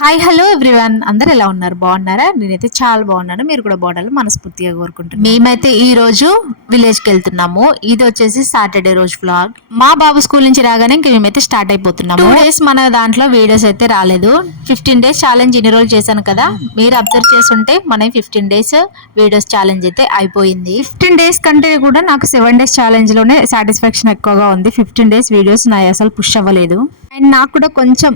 Hi hello everyone, అందరు ఎలా ఉన్నారు? బాగున్నారా? నేనైతే చాలా బాగున్నాను. మీరు కూడా బాగుండాలని మనస్ఫూర్తిగా కోరుకుంటున్నాను. మేమైతే ఈ రోజు విలేజ్ కి వెళ్తున్నాము. ఇది వచ్చేసి సాటర్డే రోజు వ్లాగ్. మా బాబు స్కూల్ నుంచి రాగానే ఇంక మేమైతే స్టార్ట్ అయిపోతున్నాము. 2 days మన దాంట్లో వీడియోస్ అయితే రాలేదు. 15 days ఛాలెంజ్ ఇన్ని రోజులు చేశాను కదా, మీరు అబ్జర్వ్ చేస్తుంటే మన 15 days వీడియోస్ ఛాలెంజ్ అయితే అయిపోయింది. 15 days కంటే కూడా నాకు 7 days ఛాలెంజ్ లోనే సాటిస్ఫాక్షన్ ఎక్కువగా ఉంది. 15 days వీడియోస్ నా అసలు పుష్ అవ్వలేదు. అండ్ నాకు కూడా కొంచెం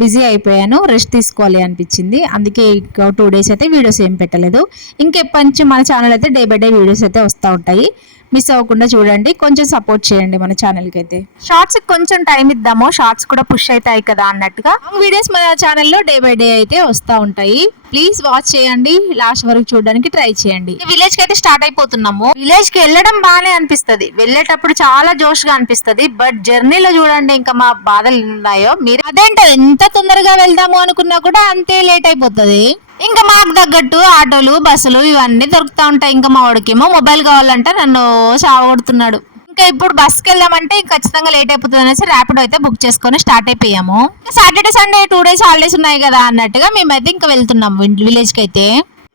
బిజీ అయిపోయాను, రెస్ట్ తీసుకోవాలి అనిపించింది. అందుకే 2 days అయితే వీడియోస్ ఏం పెట్టలేదు. ఇంకెప్పటి నుంచి మన ఛానల్ అయితే డే బై డే వీడియోస్ అయితే వస్తూ ఉంటాయి. మిస్ అవ్వకుండా చూడండి, కొంచెం సపోర్ట్ చేయండి మన ఛానల్కి అయితే. షార్ట్స్ కొంచెం టైం ఇద్దాము, షార్ట్స్ కూడా పుష్ అవుతాయి కదా అన్నట్టుగా వీడియోస్ మన ఛానల్లో డే బై డే అయితే వస్తూ ఉంటాయి. ప్లీజ్ వాచ్ చేయండి, లాస్ట్ వరకు చూడడానికి ట్రై చేయండి. విలేజ్ కి అయితే స్టార్ట్ అయిపోతున్నాము. విలేజ్ కి వెళ్ళడం బాగానే అనిపిస్తుంది, వెళ్ళేటప్పుడు చాలా జోష్ గా అనిపిస్తుంది. బట్ జర్నీలో చూడండి ఇంకా మా బాధలు ఉన్నాయో మీరు. అదేంటో ఎంత తొందరగా వెళ్దాము అనుకున్నా కూడా అంతే లేట్ అయిపోతుంది. ఇంకా మాకు తగ్గట్టు ఆటోలు బస్సులు ఇవన్నీ దొరుకుతా ఉంటాయి. ఇంకా మా వాడికేమో మొబైల్ కావాలంటే నన్ను సావగొడుతున్నాడు. ఇంకా ఇప్పుడు బస్కి వెళ్దామంటే ఖచ్చితంగా లేట్ అయిపోతుంది అనేసి ర్యాపిడో అయితే బుక్ చేసుకొని స్టార్ట్ అయిపోయాము. సాటర్డే సండే 2 days హాలిడేస్ ఉన్నాయి కదా అన్నట్టుగా మేమైతే ఇంకా వెళ్తున్నాము విలేజ్ కి అయితే.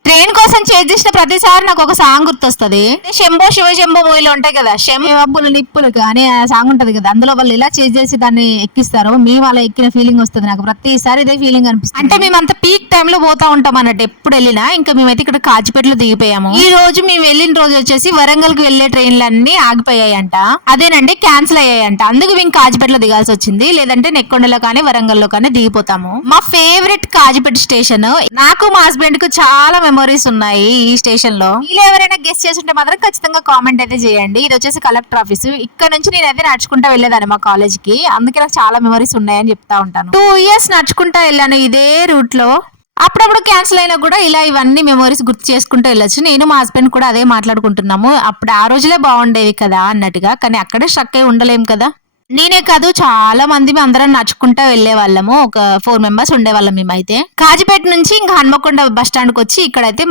ట్రైన్ కోసం చేజ్ చేసిన ప్రతిసారి నాకు ఒక సాంగ్ గుర్తొస్తుంది. శంభో శివ శంభో మూవీలో ఉంటాయి కదా, శంభులు నిప్పులు కానీ ఆ సాంగ్ ఉంటది కదా, అందులో వాళ్ళు ఇలా చేజ్ చేసి దాన్ని ఎక్కిస్తారు. మీ వాళ్ళ ఎక్కిన ఫీలింగ్ వస్తుంది నాకు ప్రతిసారి, ఇదే ఫీలింగ్ అనిపిస్తుంది. అంటే మేమంతా పీక్ టైమ్ లో పోతా ఉంటాం అన్నట్టు ఎప్పుడు వెళ్ళినా. ఇంకా మేమైతే ఇక్కడ కాచిపేటలో దిగిపోయాము. ఈ రోజు మేము వెళ్ళిన రోజు వచ్చేసి వరంగల్ కి వెళ్లే ట్రైన్లన్నీ ఆగిపోయాయంట. అదేనండి, క్యాన్సిల్ అయ్యాయంట. అందుకు మేము కాచిపేటలో దిగాల్సి వచ్చింది. లేదంటే నెక్కొండలో కానీ వరంగల్లో కానీ దిగిపోతాము. మా ఫేవరెట్ కాజిపేట స్టేషన్. నాకు మా హస్బెండ్ కు చాలా మెమరీస్ ఉన్నాయి ఈ స్టేషన్ లో. మీరు ఎవరైనా గెస్ట్ చేస్తుంటే మాత్రం ఖచ్చితంగా కామెంట్ అయితే చేయండి. ఇది వచ్చేసి కలెక్టర్ ఆఫీస్. ఇక్కడ నుంచి నేనైతే నడుచుకుంటా వెళ్ళేదాన్ని మా కాలేజ్ కి, అందుకే నాకు చాలా మెమరీస్ ఉన్నాయని చెప్తా ఉంటాను. 2 years నడుచుకుంటా వెళ్ళాను ఇదే రూట్ లో. అప్పుడప్పుడు క్యాన్సిల్ అయినా కూడా ఇలా ఇవన్నీ మెమరీస్ గుర్తు చేసుకుంటూ వెళ్ళొచ్చు. నేను మా హస్బెండ్ కూడా అదే మాట్లాడుకుంటున్నాము. అప్పుడు ఆ రోజులే బాగుండేవి కదా అన్నట్టుగా. కానీ అక్కడే స్ట్రక్ అయి ఉండలేం కదా. నేనే కాదు, చాలా మంది అందరం నడుచుకుంటా వెళ్లే వాళ్ళము. ఒక 4 members ఉండేవాళ్ళం మేమైతే. కాజిపేట నుంచి ఇంకా హన్మకొండ బస్ స్టాండ్ కి వచ్చి ఇక్కడైతే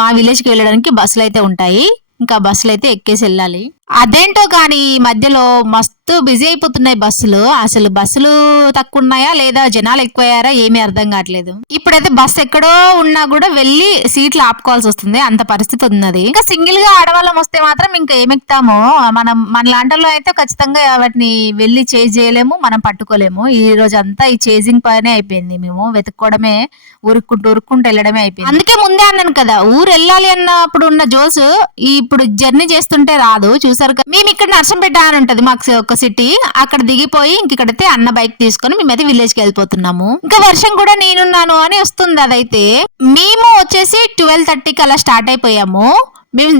మా విలేజ్ కి వెళ్ళడానికి బస్సులు అయితే ఉంటాయి. ఇంకా బస్సులు అయితే ఎక్కేసి వెళ్ళాలి. అదేంటో కానీ ఈ మధ్యలో మస్తు బిజీ అయిపోతున్నాయి బస్సులు. అసలు బస్సులు తక్కువ ఉన్నాయా లేదా జనాలు ఎక్కువయ్యారా ఏమీ అర్థం కావట్లేదు. ఇప్పుడైతే బస్సు ఎక్కడో ఉన్నా కూడా వెళ్ళి సీట్లు ఆపుకోవాల్సి వస్తుంది, అంత పరిస్థితి ఉన్నది. ఇంకా సింగిల్ గా ఆడవాళ్ళం వస్తే మాత్రం ఇంకా ఏమెక్తామో. మన లాంటర్లో అయితే ఖచ్చితంగా వాటిని వెళ్ళి చేజ్ చేయలేము, మనం పట్టుకోలేము. ఈ రోజు అంతా ఈ చేజింగ్ పైనే అయిపోయింది. మేము వెతుక్కోవడమే, ఉరుక్కుంటూ వెళ్ళడమే అయిపోయింది. అందుకే ముందే అన్నాను కదా, ఊరు వెళ్ళాలి అన్నప్పుడు ఉన్న జోస్ ఇప్పుడు జర్నీ చేస్తుంటే రాదు. చూసారు, మేము ఇక్కడ నర్సంపేట అని ఉంటది మాకు ఒక సిటీ, అక్కడ దిగిపోయి ఇక్కడైతే అన్న బైక్ తీసుకొని మేమైతే విలేజ్ కి వెళ్ళిపోతున్నాము. ఇంకా వర్షం కూడా నేనున్నాను అని వస్తుంది. అదైతే మేము వచ్చేసి 12:30కి అలా స్టార్ట్ అయిపోయాము.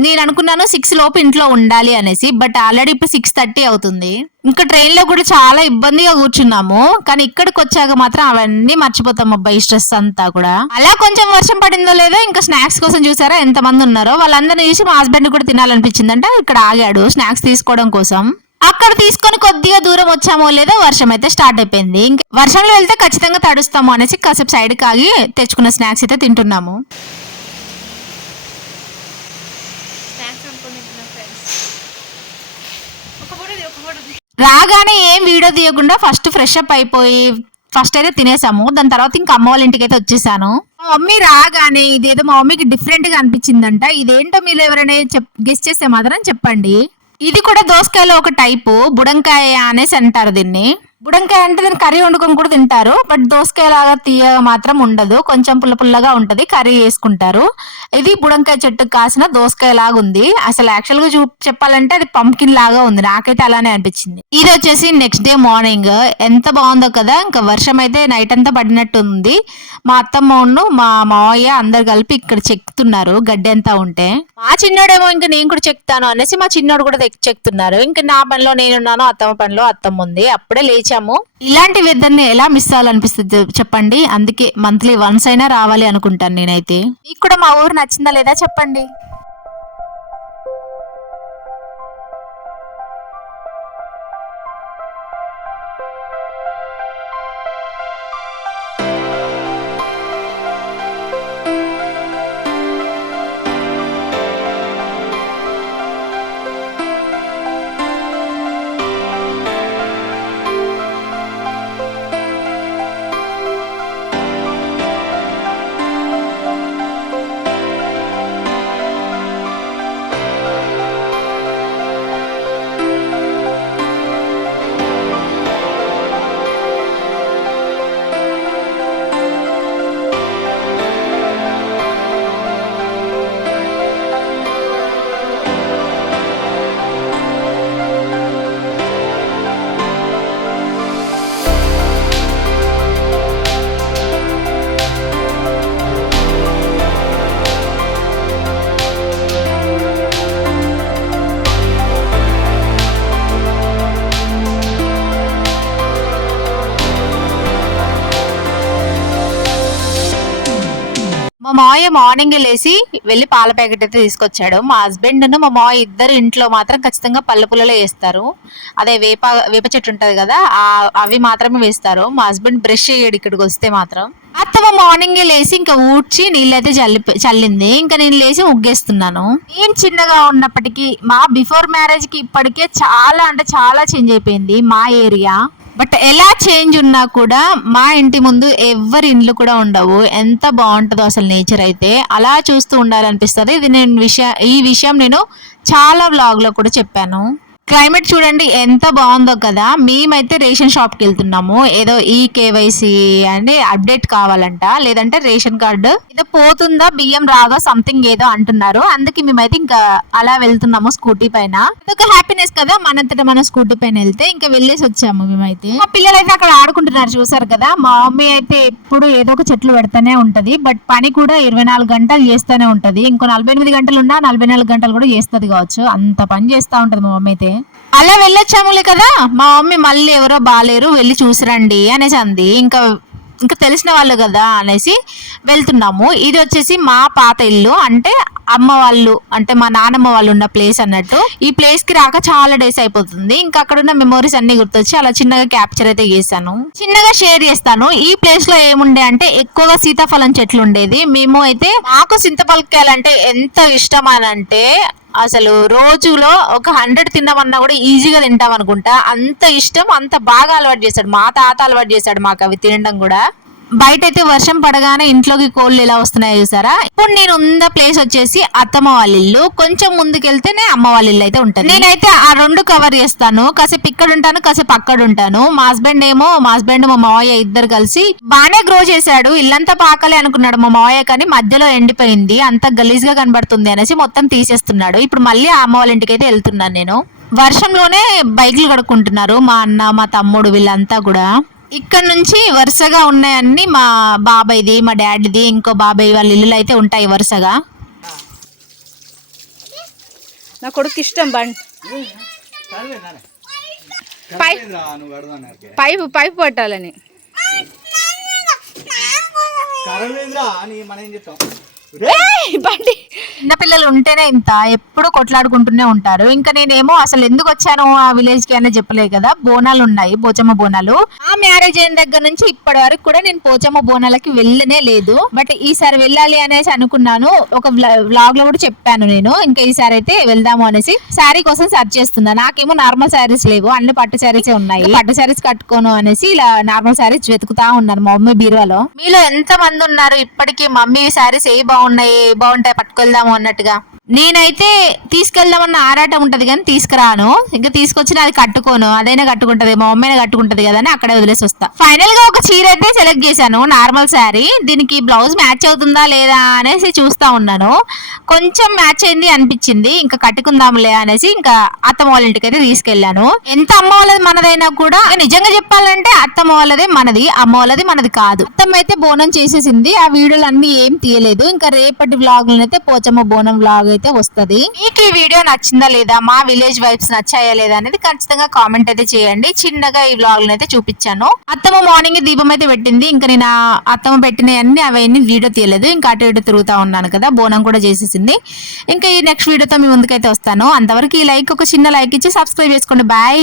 నేను అనుకున్నాను 6 లోపు ఇంట్లో ఉండాలి అనేసి, బట్ ఆల్రెడీ ఇప్పుడు 6:30 అవుతుంది. ఇంకా ట్రైన్ లో కూడా చాలా ఇబ్బందిగా కూర్చున్నాము. కానీ ఇక్కడికి వచ్చాక మాత్రం అవన్నీ మర్చిపోతాం అబ్బాయి, స్ట్రెస్ అంతా కూడా. అలా కొంచెం వర్షం పడిందో లేదో ఇంకా స్నాక్స్ కోసం చూసారా ఎంత మంది ఉన్నారో. వాళ్ళందరినీ చూసి మా హస్బెండ్ కూడా తినాలనిపించిందంట, ఇక్కడ ఆగాడు స్నాక్స్ తీసుకోవడం కోసం. అక్కడ తీసుకొని కొద్దిగా దూరం వచ్చామో లేదో వర్షం అయితే స్టార్ట్ అయిపోయింది. ఇంకా వర్షంలో వెళ్తే ఖచ్చితంగా తడుస్తాము అనేసి కాసేపు సైడ్ కాగి తెచ్చుకున్న స్నాక్స్ అయితే తింటున్నాము. రాగానే ఏం వీడియో తీయకుండా ఫస్ట్ ఫ్రెష్ అప్ అయిపోయి ఫస్ట్ అయితే తినేసాము. దాని తర్వాత ఇంకా అమ్మ వాళ్ళ ఇంటికి అయితే వచ్చేసాను. మా మమ్మీ రాగానే ఇదేదో మా మమ్మీకి డిఫరెంట్ గా అనిపించిందంట. ఇదేంటో మీరు ఎవరైనా గెస్ట్ చేస్తే మాత్రం చెప్పండి. ఇది కూడా దోసకాయలో ఒక టైపు, బుడంకాయ అనేసి అంటారు దీన్ని. బుడంకాయ అంటే దాన్ని కర్రీ వండుకొని కూడా తింటారు. బట్ దోసకాయ లాగా తీయగా మాత్రం ఉండదు, కొంచెం పుల్లగా ఉంటది, కర్రీ వేసుకుంటారు. ఇది బుడంకాయ చెట్టుకు కాసిన దోసకాయ లాగా ఉంది. అసలు యాక్చువల్ గా చెప్పాలంటే అది పంకిన్ లాగా ఉంది, నాకైతే అలానే అనిపించింది. ఇది వచ్చేసి నెక్స్ట్ డే మార్నింగ్. ఎంత బాగుందో కదా. ఇంకా వర్షం అయితే నైట్ అంతా పడినట్టు ఉంది. మా అత్తమ్మ మా మావయ్య అందరు కలిపి ఇక్కడ చెక్తున్నారు గడ్డి అంతా ఉంటే. మా చిన్నోడేమో ఇంకా నేను కూడా చెక్తాను అనేసి మా చిన్నోడు కూడా చెక్తున్నారు. ఇంకా నా పనిలో నేనున్నాను, అత్తమ్మ పనిలో అత్తమ్మ ఉంది. అప్పుడే లేచాము. ఇలాంటి వెదర్ ని ఎలా మిస్ అవ్వాలనిపిస్తుంది చెప్పండి. అందుకే మంత్లీ వన్స్ అయినా రావాలి అనుకుంటాను నేనైతే. మీకు కూడా మా ఊరు నచ్చిందా లేదా చెప్పండి. మావయ్య మార్నింగ్ లేసి వెళ్ళి పాల ప్యాకెట్ అయితే తీసుకొచ్చాడు. మా హస్బెండ్ మా మావయ్య ఇద్దరు ఇంట్లో మాత్రం ఖచ్చితంగా పళ్ళ పుల్లలే వేస్తారు. అదే వేప చెట్టు ఉంటది కదా, అవి మాత్రమే వేస్తారు. మా హస్బెండ్ బ్రష్ చేయడు ఇక్కడికి వస్తే మాత్రం. అత్తమ్మ మార్నింగే లేసి ఇంకా ఊడ్చి నీళ్ళైతే చల్లింది. ఇంకా నేను లేచి ముగ్గేస్తున్నాను. నేను చిన్నగా ఉన్నప్పటికీ మా బిఫోర్ మ్యారేజ్ కి ఇప్పటికే చాలా అంటే చాలా చేంజ్ అయిపోయింది మా ఏరియా. బట్ ఎలా చేంజ్ ఉన్నా కూడా మా ఇంటి ముందు ఎవరి ఇండ్లు కూడా ఉండవు. ఎంత బాగుంటుందో అసలు నేచర్ అయితే, అలా చూస్తూ ఉండాలనిపిస్తుంది. ఈ విషయం నేను చాలా వ్లాగ్ లో కూడా చెప్పాను. క్లైమేట్ చూడండి ఎంత బాగుందో కదా. మేమైతే రేషన్ షాప్ కి వెళ్తున్నాము. ఏదో ఈ కేవైసీ అని అప్డేట్ కావాలంట, లేదంటే రేషన్ కార్డు ఏదో పోతుందా, బియ్యం రాదా, సంథింగ్ ఏదో అంటున్నారు. అందుకే మేమైతే ఇంకా అలా వెళ్తున్నాము స్కూటీ పైన. ఇదొక హ్యాపీనెస్ కదా, మనంతటా మనం స్కూటీ పైన వెళ్తే. ఇంకా వెళ్ళేసి వచ్చాము మేమైతే. మా పిల్లలు అయితే అక్కడ ఆడుకుంటున్నారు చూసారు కదా. మా మమ్మీ అయితే ఎప్పుడు ఏదో ఒక చెట్లు పెడతానే ఉంటది. బట్ పని కూడా 24 గంటలు చేస్తూనే ఉంటది. ఇంకో 48 గంటలు ఉన్నా 44 గంటలు కూడా చేస్తుంది కావచ్చు, అంత పని చేస్తా ఉంటది మా మమ్మీ అయితే. అలా వెళ్ళొచ్చాములే కదా, మా మమ్మీ మళ్ళీ ఎవరో బాలేరు వెళ్ళి చూసిరండి అనేసి అంది. ఇంకా తెలిసిన వాళ్ళు కదా అనేసి వెళ్తున్నాము. ఇది వచ్చేసి మా పాత ఇల్లు, అంటే అమ్మ వాళ్ళు అంటే మా నానమ్మ వాళ్ళు ఉన్న ప్లేస్ అన్నట్టు. ఈ ప్లేస్ కి రాక చాలా డేస్ అయిపోతుంది. ఇంకా అక్కడ ఉన్న మెమోరీస్ అన్ని గుర్తొచ్చి అలా చిన్నగా క్యాప్చర్ అయితే చేశాను, చిన్నగా షేర్ చేస్తాను. ఈ ప్లేస్ లో ఏముండే అంటే ఎక్కువగా సీతాఫలం చెట్లు ఉండేది. మేము అయితే మాకు చింతపలకాయలంటే ఎంత ఇష్టం అని అంటే అసలు రోజులో ఒక 100 తిన్నామన్నా కూడా ఈజీగా తింటాం అనుకుంటా. అంత ఇష్టం, అంత బాగా అలవాటు చేశాడు మా తాత, అలవాటు చేశాడు మాకు అవి తినడం కూడా. బయట అయితే వర్షం పడగానే ఇంట్లోకి కోళ్ళు ఎలా వస్తున్నాయో చూసారా. ఇప్పుడు నేను ఉన్న ప్లేస్ వచ్చేసి అత్తమ్మ వాళ్ళ ఇల్లు, కొంచెం ముందుకెళ్తేనే అమ్మ వాళ్ళ ఇల్లు అయితే ఉంటుంది. నేనైతే ఆ 2 కవర్ చేస్తాను. కాసేపు ఇక్కడ ఉంటాను, కాసేపు అక్కడ ఉంటాను. మా హస్బెండ్ మా మావయ్య ఇద్దరు కలిసి బానే గ్రో చేశాడు. ఇల్లంతా పాకలే అనుకున్నాడు మా మావయ్య, కానీ మధ్యలో ఎండిపోయింది, అంత గలీజ్ గా కనబడుతుంది అనేసి మొత్తం తీసేస్తున్నాడు. ఇప్పుడు మళ్ళీ అమ్మ వాళ్ళ ఇంటికి అయితే వెళ్తున్నాను నేను. వర్షంలోనే బైక్లు కడుక్కుంటున్నారు మా అన్న, మా తమ్ముడు, వీళ్ళంతా కూడా. ఇక్కడ నుంచి వరుసగా ఉన్నాయన్ని మా బాబాయ్ది, మా డాడీది, ఇంకో బాబాయ్ వాళ్ళ ఇల్లులు అయితే ఉంటాయి వరుసగా. నా కొడుకు ఇష్టం బండి పైపు పట్టాలని. చిన్న పిల్లలు ఉంటేనే ఇంత ఎప్పుడు కొట్లాడుకుంటూనే ఉంటారు. ఇంకా నేనేమో అసలు ఎందుకు వచ్చాను ఆ విలేజ్ కి అనేది చెప్పలేదు కదా. బోనాలు ఉన్నాయి, పోచమ్మ బోనాలు. ఆ మ్యారేజ్ అయిన దగ్గర నుంచి ఇప్పటి వరకు కూడా నేను పోచమ్మ బోనాలకి వెళ్ళనే లేదు. బట్ ఈసారి వెళ్ళాలి అనేసి అనుకున్నాను. ఒక వ్లాగ్ లో కూడా చెప్పాను నేను. ఇంకా ఈసారి అయితే వెళ్దాము అనేసి శారీ కోసం సర్చ్ చేస్తున్నా. నాకేమో నార్మల్ శారీస్ లేవు, అన్ని పట్టు శారీసే ఉన్నాయి. పట్టు శారీస్ కట్టుకోను అనేసి ఇలా నార్మల్ శారీస్ వెతుకుతా ఉన్నాను మా మమ్మీ బీరువాలో. మీలో ఎంత మంది ఉన్నారు ఇప్పటికీ మమ్మీ శారీస్ ఏ బాగుంటాయి పట్టుకెళ్దాము అన్నట్టుగా? నేనైతే తీసుకెళ్దామన్న ఆరాటం ఉంటది కానీ తీసుకురాను. ఇంకా తీసుకొచ్చిన అది కట్టుకోను, అదైనా కట్టుకుంటది, మా మమ్మీ కట్టుకుంటది కదా అని అక్కడే వదిలేసి వస్తా. ఫైనల్ గా ఒక చీర అయితే సెలెక్ట్ చేశాను, నార్మల్ శారీ. దీనికి బ్లౌజ్ మ్యాచ్ అవుతుందా లేదా అనేసి చూస్తా ఉన్నాను. కొంచెం మ్యాచ్ అయింది అనిపించింది, ఇంకా కట్టుకుందాంలే అనేసి ఇంకా అత్తమ్మ వాళ్ళ ఇంటికి అయితే తీసుకెళ్లాను. ఎంత అమ్మ వాళ్ళది మనదైనా కూడా నిజంగా చెప్పాలంటే అత్తమ్మ వాళ్ళదే మనది, అమ్మ వాళ్ళది మనది కాదు. అత్తమ్మ అయితే బోనం చేసేసింది. ఆ వీడియోలు అన్ని ఏం తీయలేదు. ఇంకా రేపటి వ్లాగ్ అయితే పోచమ్మ బోనం వ్లాగ్ అయితే వస్తది. మీకు ఈ వీడియో నచ్చిందా లేదా, మా విలేజ్ వైబ్స్ నచ్చాయా లేదా అనేది ఖచ్చితంగా కామెంట్ అయితే చేయండి. చిన్నగా ఈ వ్లాగ్ అయితే చూపించాను. అత్తమ్మ మార్నింగ్ దీపం అయితే పెట్టింది. ఇంకా నేను అత్తమ్మ పెట్టినవన్నీ అవన్నీ వీడియో తీయలేదు. ఇంకా అటు ఇటు తిరుగుతా ఉన్నాను కదా, బోనం కూడా చేసేసింది. ఇంకా ఈ నెక్స్ట్ వీడియోతో మీ ముందుకైతే వస్తాను. అంతవరకు ఈ లైక్, ఒక చిన్న లైక్ ఇచ్చి సబ్స్క్రైబ్ చేసుకోండి. బాయ్.